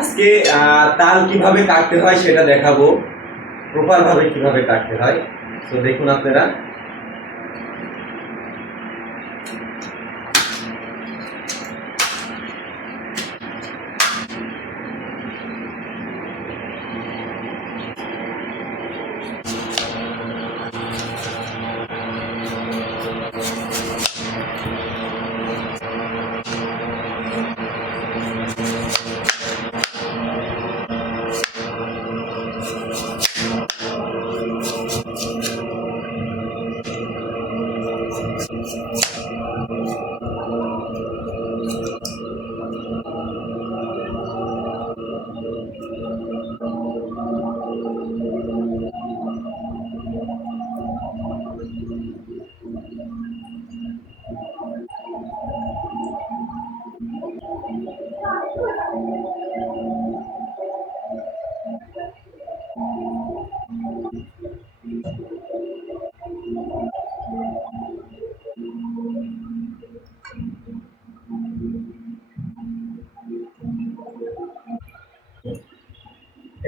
আজকে তাল কিভাবে কাটতে হয় সেটা দেখাবো, প্রপার ভাবে কিভাবে কাটতে হয়। তো দেখুন আপনারা,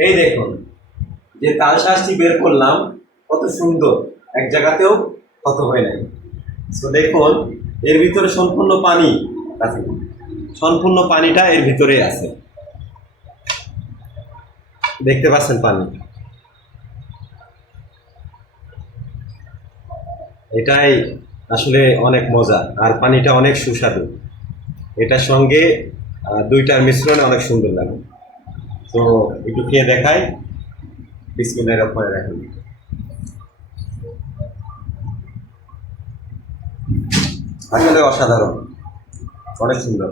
এই দেখুন যে তাল শাঁসটি বের করলাম, কত সুন্দর, এক জায়গাতেও ক্ষত হয় নাই। তো দেখুন এর ভিতরে সম্পূর্ণ পানি আছে, সম্পূর্ণ পানিটা এর ভিতরে আছে, দেখতে পাচ্ছেন পানি। এটাই আসলে অনেক মজা, আর পানিটা অনেক সুস্বাদু। এটার সঙ্গে দুইটার মিশ্রণে অনেক সুন্দর লাগে। তো একটু খেয়ে দেখাই, বিসমিল্লাহির রহমানির রহিম। আসলে অসাধারণ, অনেক সুন্দর।